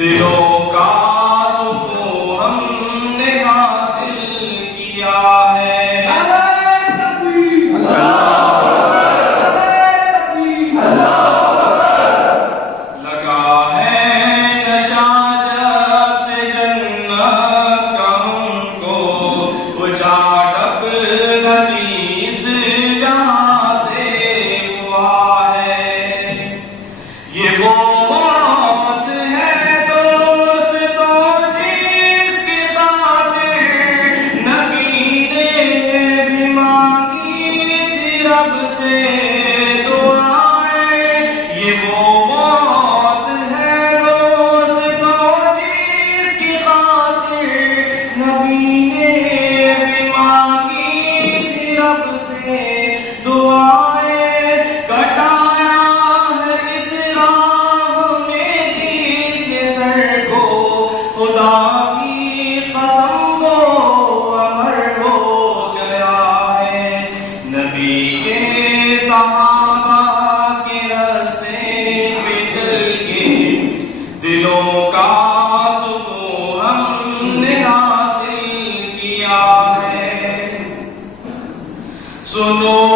دلوں کا سکون ہم نے حاصل کیا ہے۔ لگا ہے نشہ جب سے جنت کا ہم کو، بجھا ڈب نجیس جہاں سے ہوا ہے۔ یہ وہ موت ہے دوستوں جس کی خاطر نبی نے بھی مانگی تھی رب سے دعائیں۔ یہ وہ موت ہے دوستوں جس کی خاطر نبی نے بھی مانگی تھی رب سے دعائیں۔ کٹایا ہے اس راہ میں جس نے سر کو، خدا کی قسم وہ امر ہو گیا ہے۔ نبی کے صحابہ کے راستے پہ چل کے دلوں کا سکون ہم نے حاصل کیا ہے۔ سنو